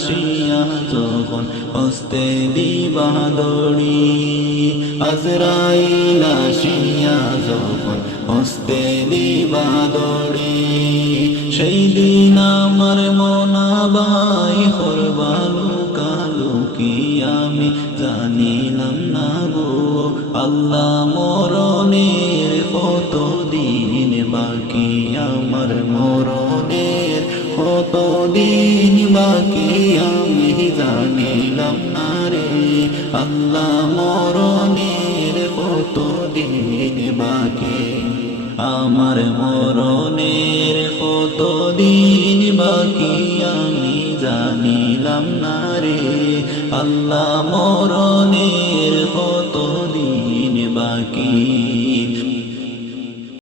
আসিয়া যখন হস্তে দিবা দড়ি আজরাইল আসিয়া যখন হস্তে দিবা দড়ি সেই দিন আমার মনাবাই করবালু কালু কি আমি জানিলাম না গো। আল্লাহ মরণের কত দিন বাকি? আমার মরণের কত দিন বাকি আমি জানিলাম না রে? আল্লাহ মরণের কত দিন বাকি? আমার মরণের কত দিন বাকি আমি জানিলাম না রে? আল্লাহ মরণের কত দিন বাকি?